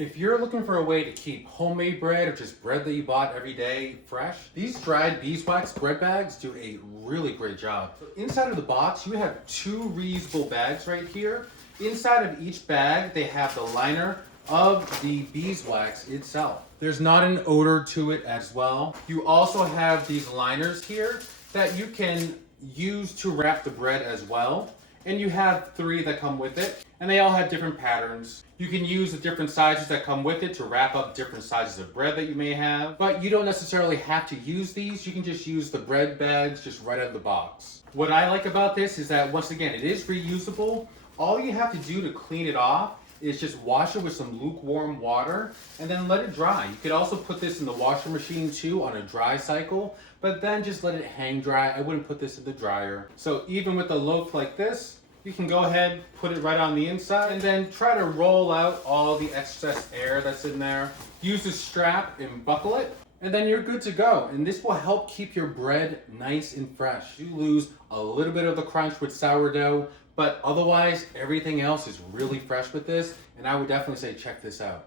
If you're looking for a way to keep homemade bread or just bread that you bought every day fresh, these dried beeswax bread bags do a really great job. So inside of the box, you have 2 reusable bags right here. Inside of each bag, they have the liner of the beeswax itself. There's not an odor to it as well. You also have these liners here that you can use to wrap the bread as well. And you have 3 that come with it, and they all have different patterns. You can use the different sizes that come with it to wrap up different sizes of bread that you may have, but you don't necessarily have to use these. You can just use the bread bags just right out of the box. What I like about this is that, once again, it is reusable. All you have to do to clean it off is just wash it with some lukewarm water and then let it dry. You could also put this in the washer machine too on a dry cycle, but then just let it hang dry. I wouldn't put this in the dryer. So even with a loaf like this, you can go ahead, put it right on the inside, and then try to roll out all the excess air that's in there. Use the strap and buckle it, and then you're good to go. And this will help keep your bread nice and fresh. You lose a little bit of the crunch with sourdough, but otherwise everything else is really fresh with this, and I would definitely say check this out.